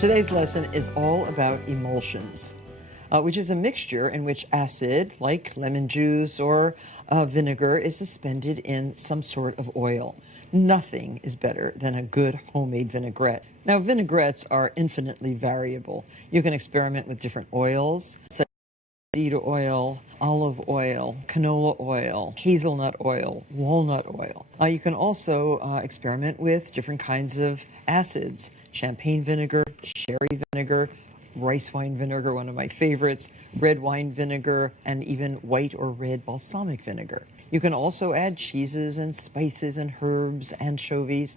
Today's lesson is all about emulsions, which is a mixture in which acid, like lemon juice or vinegar, is suspended in some sort of oil. Nothing is better than a good homemade vinaigrette. Now, vinaigrettes are infinitely variable. You can experiment with different oils, such as seed oil, olive oil, canola oil, hazelnut oil, walnut oil. You can also experiment with different kinds of acids: champagne vinegar, sherry vinegar, rice wine vinegar, one of my favorites, red wine vinegar, and even white or red balsamic vinegar. You can also add cheeses and spices and herbs, anchovies.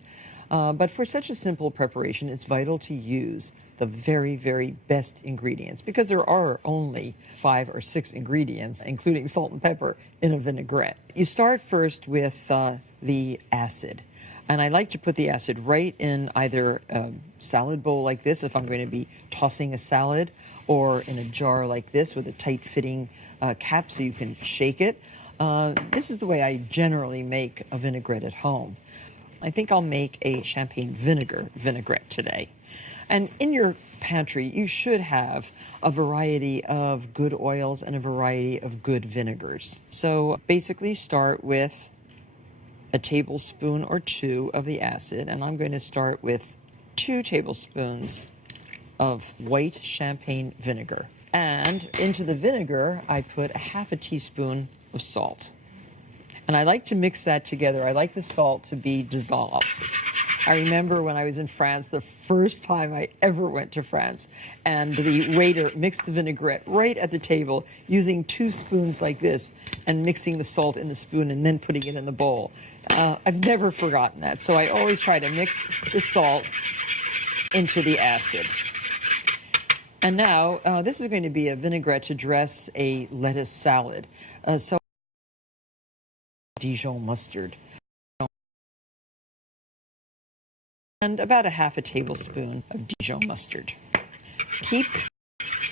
But for such a simple preparation, it's vital to use the very, very best ingredients, because there are only 5 or 6 ingredients, including salt and pepper, in a vinaigrette. You start first with the acid. And I like to put the acid right in either a salad bowl like this, if I'm going to be tossing a salad, or in a jar like this with a tight-fitting cap so you can shake it. This is the way I generally make a vinaigrette at home. I think I'll make a champagne vinegar vinaigrette today. And in your pantry, you should have a variety of good oils and a variety of good vinegars. So basically start with a tablespoon or 2 of the acid, and I'm going to start with 2 tablespoons of white champagne vinegar. And into the vinegar, I put a half a teaspoon of salt. And I like to mix that together. I like the salt to be dissolved. I remember when I was in France, the first time I ever went to France, and the waiter mixed the vinaigrette right at the table using 2 spoons like this and mixing the salt in the spoon and then putting it in the bowl. I've never forgotten that. So I always try to mix the salt into the acid. And now this is going to be a vinaigrette to dress a lettuce salad. So Dijon mustard. And about a half a tablespoon of Dijon mustard. Keep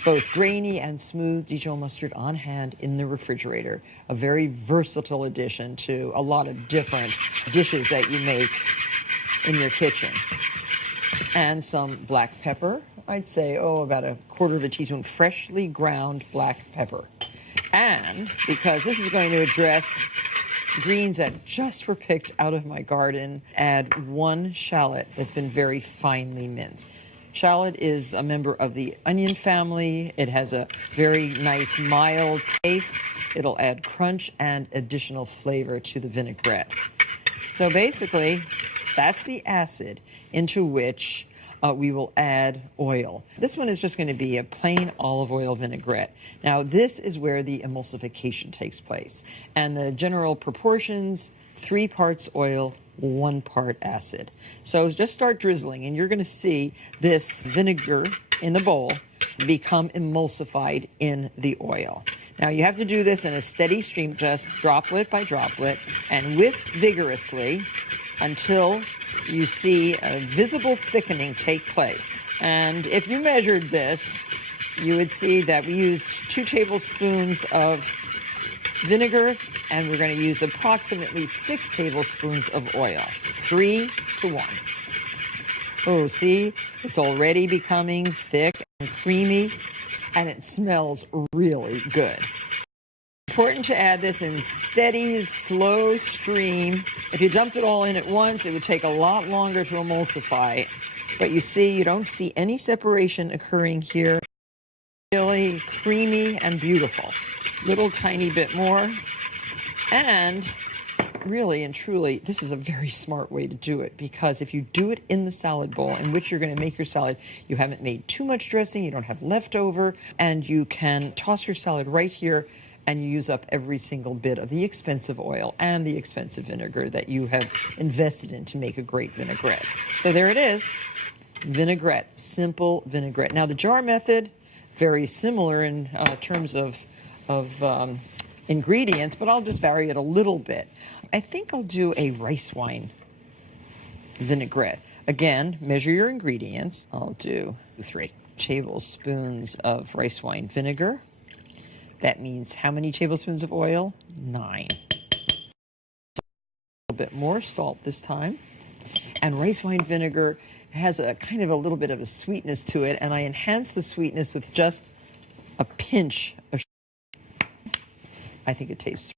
both grainy and smooth Dijon mustard on hand in the refrigerator. A very versatile addition to a lot of different dishes that you make in your kitchen. And some black pepper. I'd say, about a quarter of a teaspoon freshly ground black pepper. And because this is going to address greens that just were picked out of my garden, add 1 shallot that's been very finely minced. Shallot is a member of the onion family. It has a very nice mild taste. It'll add crunch and additional flavor to the vinaigrette. So basically, that's the acid into which we will add oil. This one is just going to be a plain olive oil vinaigrette. Now, this is where the emulsification takes place. And the general proportions: 3 parts oil, 1 part acid. So just start drizzling, and you're going to see this vinegar in the bowl become emulsified in the oil. Now, you have to do this in a steady stream, just droplet by droplet, and whisk vigorously until you see a visible thickening take place. And if you measured this, you would see that we used 2 tablespoons of vinegar, and we're going to use approximately 6 tablespoons of oil, 3 to 1. Oh, see, it's already becoming thick and creamy, and it smells really good. Important to add this in steady, slow stream. If you dumped it all in at once, it would take a lot longer to emulsify. But you see, you don't see any separation occurring here. Really creamy and beautiful. Little tiny bit more. And really and truly, this is a very smart way to do it, because if you do it in the salad bowl in which you're going to make your salad, you haven't made too much dressing, you don't have leftover, and you can toss your salad right here, and you use up every single bit of the expensive oil and the expensive vinegar that you have invested in to make a great vinaigrette. So there it is, vinaigrette, simple vinaigrette. Now, the jar method, very similar in terms of ingredients, but I'll just vary it a little bit. I think I'll do a rice wine vinaigrette. Again, measure your ingredients. I'll do 3 tablespoons of rice wine vinegar. That means how many tablespoons of oil? 9. A little bit more salt this time. And rice wine vinegar has a kind of a little bit of a sweetness to it, and I enhance the sweetness with just a pinch of, I think it tastes,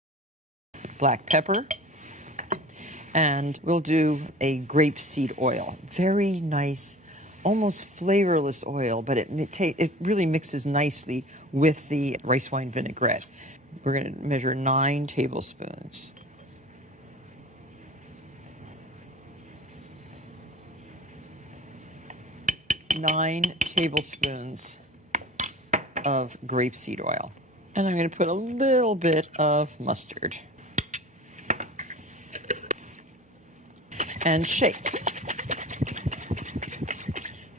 black pepper. And we'll do a grapeseed oil. Very nice, almost flavorless oil, but it really mixes nicely with the rice wine vinaigrette. We're going to measure 9 tablespoons. Nine tablespoons of grapeseed oil. And I'm going to put a little bit of mustard. And shake.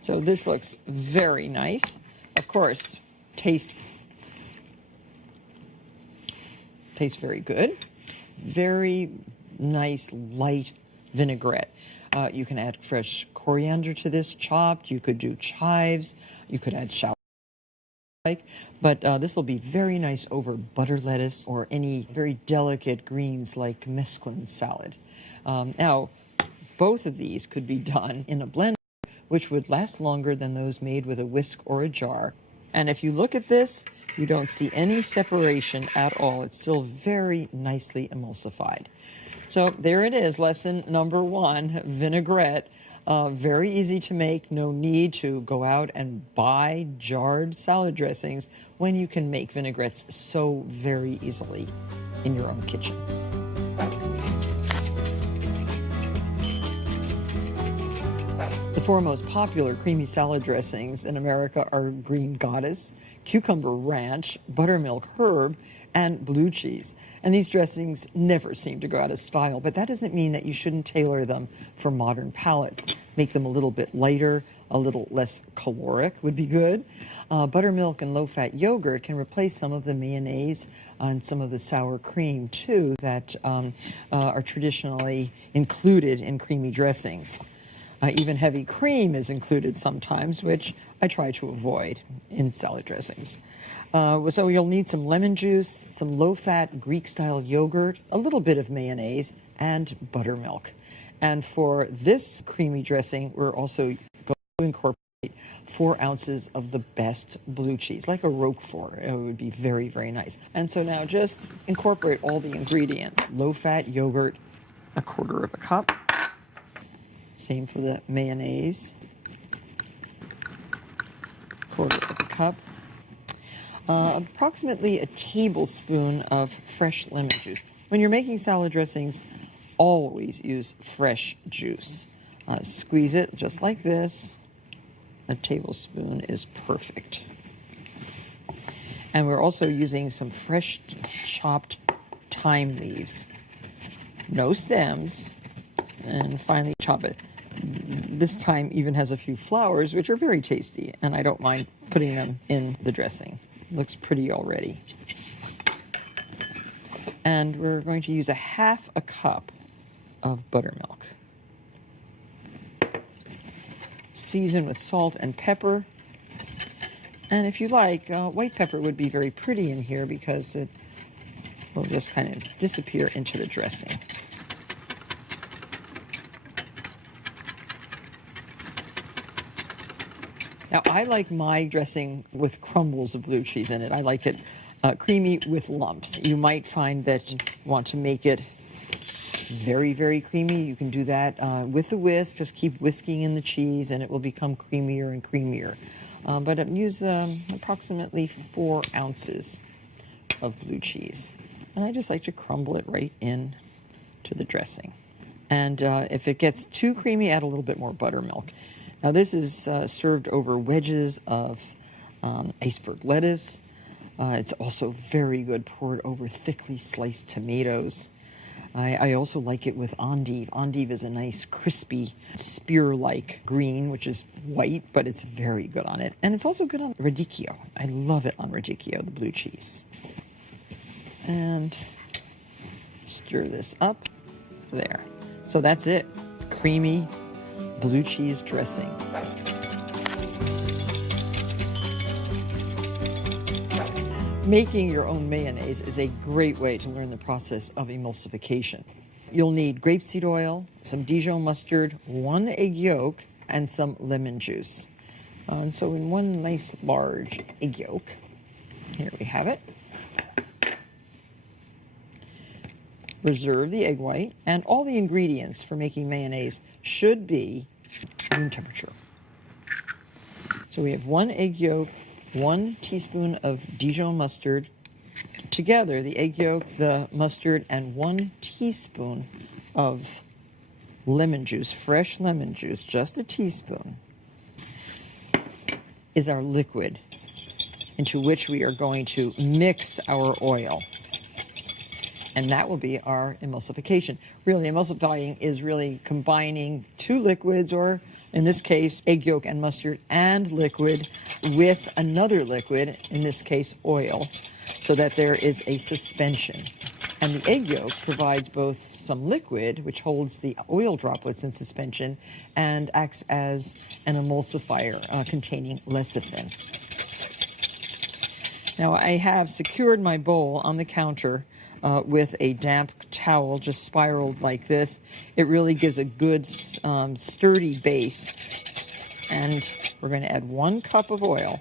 So this looks very nice. Of course, tastes very good. Very nice, light vinaigrette. You can add fresh coriander to this, chopped. You could do chives. You could add shallot. But this will be very nice over butter lettuce or any very delicate greens like mesclun salad. Now, both of these could be done in a blender, which would last longer than those made with a whisk or a jar. And if you look at this, you don't see any separation at all. It's still very nicely emulsified. So there it is, lesson number 1, vinaigrette. Very easy to make. No need to go out and buy jarred salad dressings when you can make vinaigrettes so very easily in your own kitchen. The 4 most popular creamy salad dressings in America are Green Goddess, Cucumber Ranch, Buttermilk Herb, and Blue Cheese. And these dressings never seem to go out of style, but that doesn't mean that you shouldn't tailor them for modern palates. Make them a little bit lighter, a little less caloric would be good. Buttermilk and low-fat yogurt can replace some of the mayonnaise and some of the sour cream, too, that are traditionally included in creamy dressings. Even heavy cream is included sometimes, which I try to avoid in salad dressings. So you'll need some lemon juice, some low-fat Greek-style yogurt, a little bit of mayonnaise, and buttermilk. And for this creamy dressing, we're also going to incorporate 4 ounces of the best blue cheese, like a Roquefort. It would be very, very nice. And so now just incorporate all the ingredients. Low-fat yogurt, 1/4 cup. Same for the mayonnaise, 1/4 cup. Approximately a tablespoon of fresh lemon juice. When you're making salad dressings, always use fresh juice. Squeeze it just like this. A tablespoon is perfect. And we're also using some fresh chopped thyme leaves. No stems. And finally chop it. This thyme even has a few flowers, which are very tasty, and I don't mind putting them in the dressing. Looks pretty already. And we're going to use 1/2 cup of buttermilk. Season with salt and pepper. And if you like, white pepper would be very pretty in here because it will just kind of disappear into the dressing. Now, I like my dressing with crumbles of blue cheese in it. I like it creamy with lumps. You might find that you want to make it very, very creamy. You can do that with a whisk. Just keep whisking in the cheese, and it will become creamier and creamier. But use approximately 4 ounces of blue cheese. And I just like to crumble it right in to the dressing. And if it gets too creamy, add a little bit more buttermilk. Now this is served over wedges of iceberg lettuce. It's also very good poured over thickly sliced tomatoes. I also like it with endive. Endive is a nice crispy spear-like green, which is white, but it's very good on it. And it's also good on radicchio. I love it on radicchio, the blue cheese. And stir this up. There. So that's it. Creamy blue cheese dressing. Making your own mayonnaise is a great way to learn the process of emulsification. You'll need grapeseed oil, some Dijon mustard, 1 egg yolk, and some lemon juice. And so in one nice large egg yolk, here we have it. Reserve the egg white, and all the ingredients for making mayonnaise should be room temperature. So we have 1 egg yolk, 1 teaspoon of Dijon mustard. Together, the egg yolk, the mustard, and 1 teaspoon of lemon juice, fresh lemon juice, just a teaspoon, is our liquid into which we are going to mix our oil. And that will be our emulsification. Really, emulsifying is really combining 2 liquids, or in this case, egg yolk and mustard and liquid, with another liquid, in this case, oil, so that there is a suspension. And the egg yolk provides both some liquid, which holds the oil droplets in suspension, and acts as an emulsifier containing lecithin. Now, I have secured my bowl on the counter with a damp towel, just spiraled like this. It really gives a good sturdy base. And we're going to add 1 cup of oil.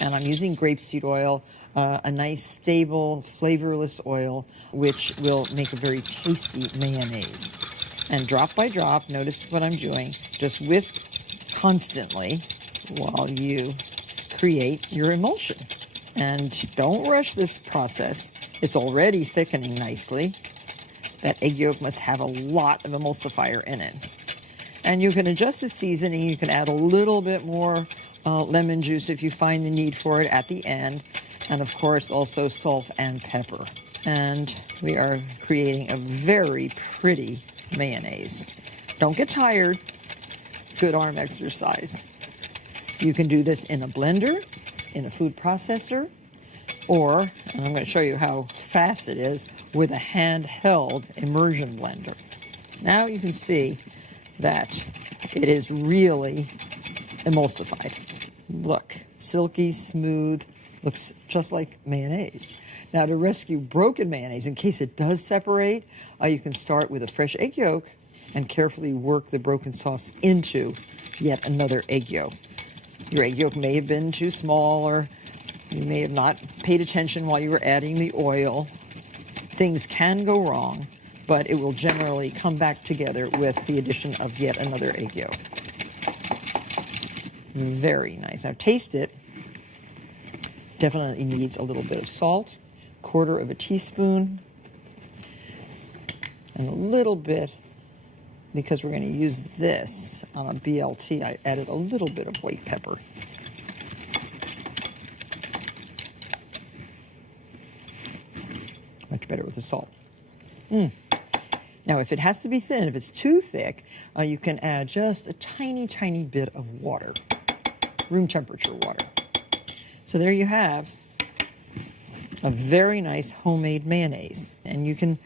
And I'm using grapeseed oil, a nice, stable, flavorless oil, which will make a very tasty mayonnaise. And drop by drop, notice what I'm doing, just whisk constantly while you create your emulsion. And don't rush this process. It's already thickening nicely. That egg yolk must have a lot of emulsifier in it. And you can adjust the seasoning. You can add a little bit more lemon juice if you find the need for it at the end. And of course, also salt and pepper. And we are creating a very pretty mayonnaise. Don't get tired. Good arm exercise. You can do this in a blender, in a food processor, or, and I'm going to show you how fast it is, with a handheld immersion blender. Now you can see that it is really emulsified. Look, silky, smooth, looks just like mayonnaise. Now, to rescue broken mayonnaise, in case it does separate, you can start with a fresh egg yolk and carefully work the broken sauce into yet another egg yolk. Your egg yolk may have been too small, or you may have not paid attention while you were adding the oil. Things can go wrong, but it will generally come back together with the addition of yet another egg yolk. Very nice. Now taste it. Definitely needs a little bit of salt, 1/4 teaspoon, and a little bit, because we're going to use this on a BLT, I added a little bit of white pepper. Much better with the salt. Now, if it has to be thin, if it's too thick, you can add just a tiny, tiny bit of water, room temperature water. So there you have a very nice homemade mayonnaise. And you can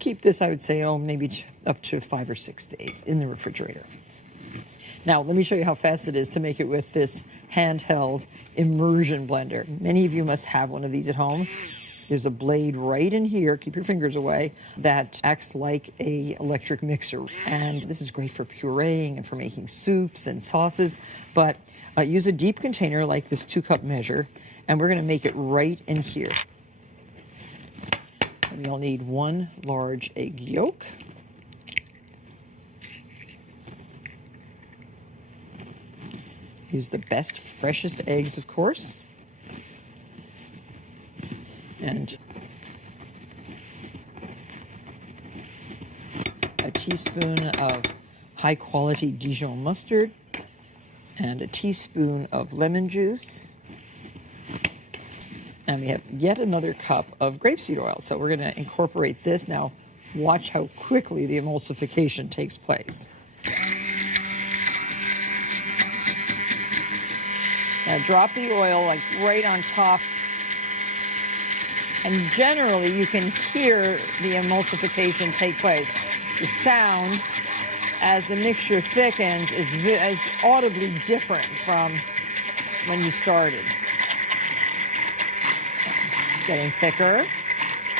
keep this, I would say, maybe up to 5 or 6 days in the refrigerator. Now, let me show you how fast it is to make it with this handheld immersion blender. Many of you must have one of these at home. There's a blade right in here, keep your fingers away, that acts like an electric mixer. And this is great for pureeing and for making soups and sauces. But use a deep container like this 2-cup measure, and we're going to make it right in here. And you'll need 1 large egg yolk. Use the best, freshest eggs, of course. And a teaspoon of high-quality Dijon mustard, and a teaspoon of lemon juice. And we have yet another cup of grapeseed oil. So we're going to incorporate this. Now, watch how quickly the emulsification takes place. Now, drop the oil like right on top. And generally, you can hear the emulsification take place. The sound, as the mixture thickens, is audibly different from when you started. Getting thicker.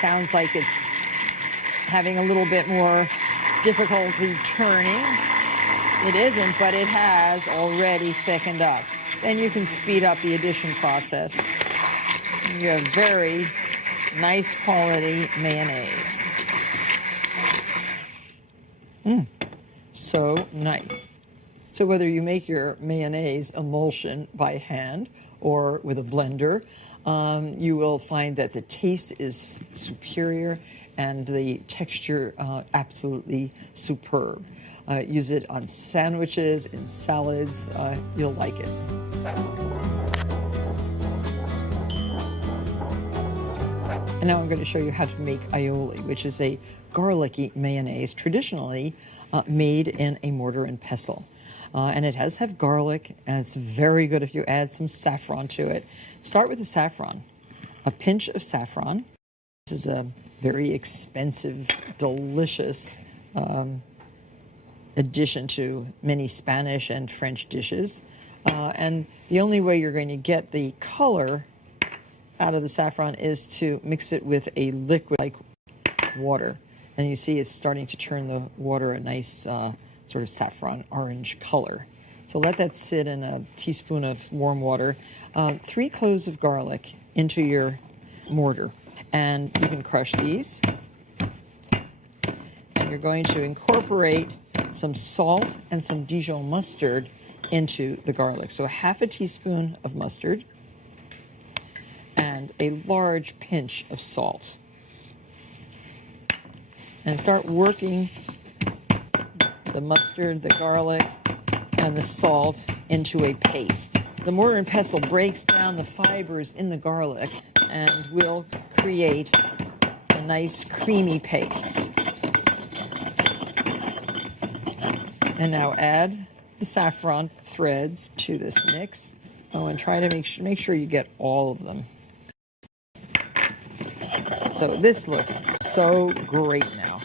Sounds like it's having a little bit more difficulty turning. It isn't, but it has already thickened up. Then you can speed up the addition process. You have very nice quality mayonnaise. So nice. So whether you make your mayonnaise emulsion by hand or with a blender, you will find that the taste is superior and the texture absolutely superb. Use it on sandwiches, in salads. You'll like it. And now I'm going to show you how to make aioli, which is a garlicky mayonnaise traditionally made in a mortar and pestle. And it does have garlic, and it's very good if you add some saffron to it. Start with the saffron. A pinch of saffron. This is a very expensive, delicious addition to many Spanish and French dishes. And the only way you're going to get the color out of the saffron is to mix it with a liquid like water. And you see it's starting to turn the water a nice sort of saffron orange color. So let that sit in a teaspoon of warm water. 3 cloves of garlic into your mortar. And you can crush these. And you're going to incorporate some salt and some Dijon mustard into the garlic. So half a teaspoon of mustard and a large pinch of salt. And start working the mustard, the garlic, and the salt into a paste. The mortar and pestle breaks down the fibers in the garlic and will create a nice creamy paste. And now add the saffron threads to this mix. Oh, and try to make sure you get all of them. So this looks so great now.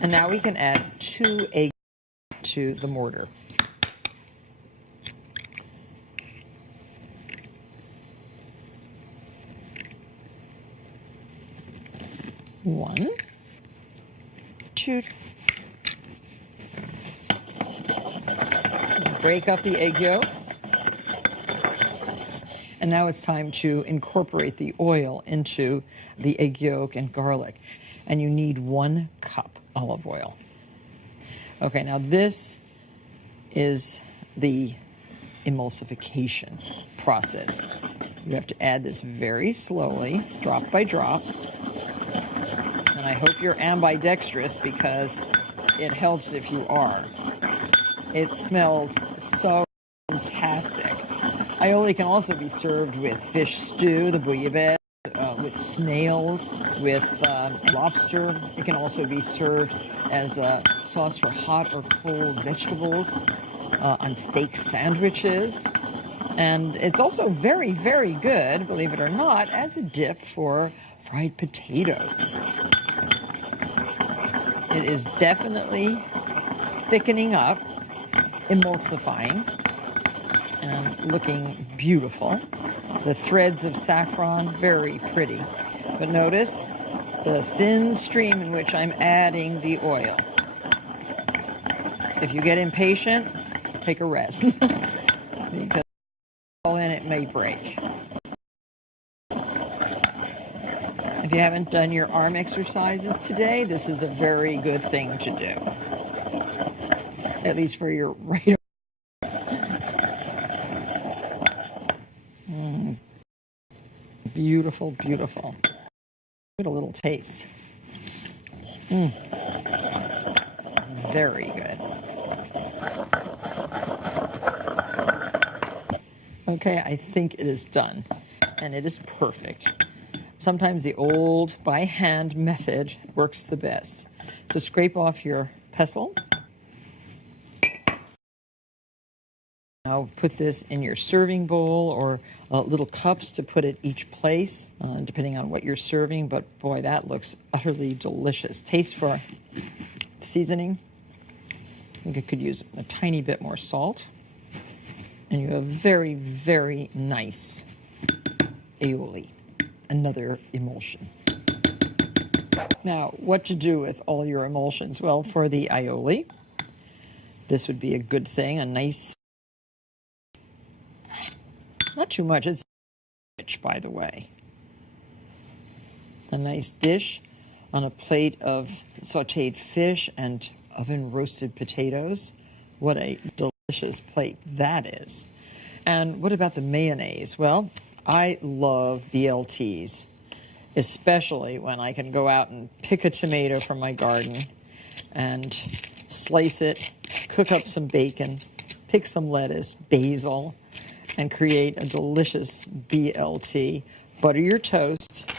And now we can add 2 eggs to the mortar. One, 2. Break up the egg yolks. And now it's time to incorporate the oil into the egg yolk and garlic. And you need 1 cup olive oil. Okay, now this is the emulsification process. You have to add this very slowly, drop by drop. And I hope you're ambidextrous because it helps if you are. It smells so fantastic. Aioli can also be served with fish stew, the bouillabaisse, with snails, with lobster. It can also be served as a sauce for hot or cold vegetables, on steak sandwiches. And it's also very, very good, believe it or not, as a dip for fried potatoes. It is definitely thickening up, emulsifying, and looking beautiful. The threads of saffron, very pretty. But notice the thin stream in which I'm adding the oil. If you get impatient, take a rest. Because all in it may break. If you haven't done your arm exercises today, this is a very good thing to do. At least for your right arm. Beautiful, beautiful. Get a little taste. Very good. Okay, I think it is done, and it is perfect. Sometimes the old by hand method works the best. So scrape off your pestle. Now put this in your serving bowl or little cups to put at each place, depending on what you're serving. But boy, that looks utterly delicious. Taste for seasoning. I think I could use a tiny bit more salt. And you have very, very nice aioli, another emulsion. Now, what to do with all your emulsions? Well, for the aioli, this would be a good thing. A nice, not too much, it's rich, by the way. A nice dish on a plate of sauteed fish and oven roasted potatoes. What a delicious plate that is. And what about the mayonnaise? Well, I love BLTs, especially when I can go out and pick a tomato from my garden and slice it, cook up some bacon, pick some lettuce, basil, and create a delicious BLT. Butter your toast,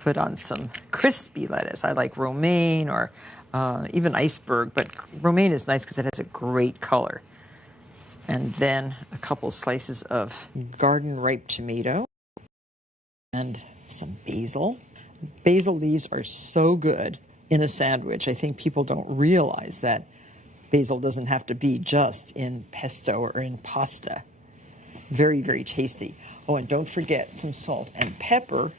put on some crispy lettuce. I like romaine or even iceberg, but romaine is nice because it has a great color. And then a couple slices of garden ripe tomato and some basil. Basil leaves are so good in a sandwich. I think people don't realize that basil doesn't have to be just in pesto or in pasta. Very, very tasty. Oh, and don't forget some salt and pepper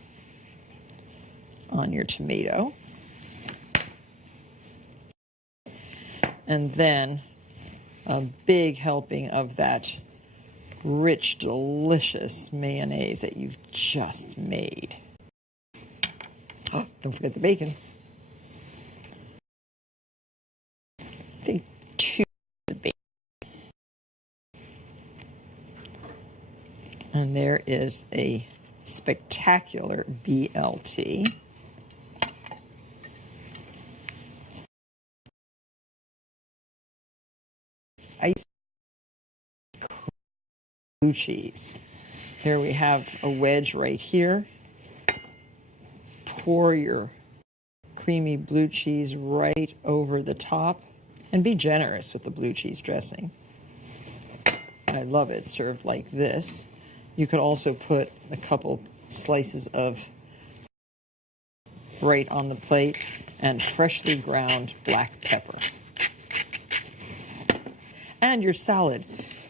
on your tomato. And then a big helping of that rich, delicious mayonnaise that you've just made. Oh, don't forget the bacon. I think 2 of bacon. And there is a spectacular BLT. Ice blue cheese. Here we have a wedge right here. Pour your creamy blue cheese right over the top and be generous with the blue cheese dressing. I love it served like this. You could also put a couple slices of right on the plate and freshly ground black pepper. And your salad.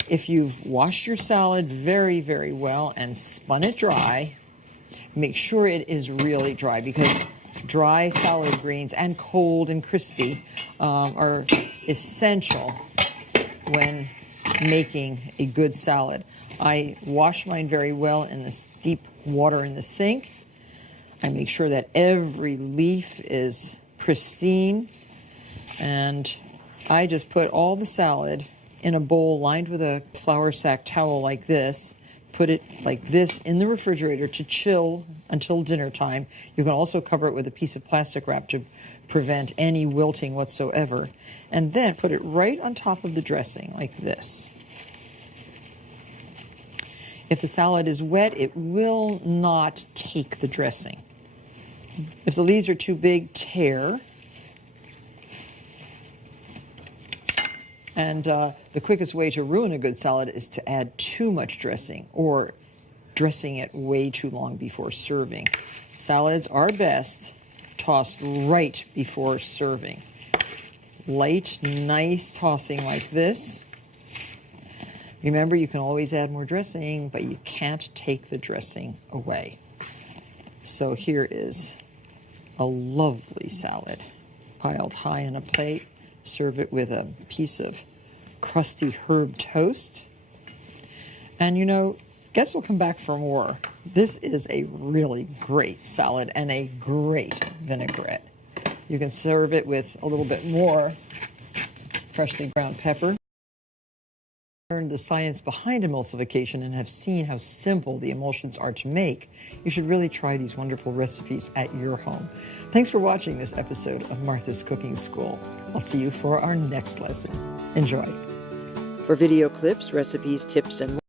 If you've washed your salad very, very well and spun it dry, make sure it is really dry, because dry salad greens and cold and crispy are essential when making a good salad. I wash mine very well in this deep water in the sink. I make sure that every leaf is pristine, and I just put all the salad in a bowl lined with a flour sack towel like this, put it like this in the refrigerator to chill until dinner time. You can also cover it with a piece of plastic wrap to prevent any wilting whatsoever, and then put it right on top of the dressing like this. If the salad is wet, it will not take the dressing. If the leaves are too big, tear. And the quickest way to ruin a good salad is to add too much dressing or dressing it way too long before serving. Salads are best tossed right before serving. Light, nice tossing like this. Remember, you can always add more dressing, but you can't take the dressing away. So here is a lovely salad piled high on a plate. Serve it with a piece of crusty herb toast. And you know, guests will come back for more. This is a really great salad and a great vinaigrette. You can serve it with a little bit more freshly ground pepper. Learned the science behind emulsification and have seen how simple the emulsions are to make. You should really try these wonderful recipes at your home. Thanks for watching this episode of Martha's Cooking School. I'll see you for our next lesson. Enjoy. For video clips, recipes, tips, and more,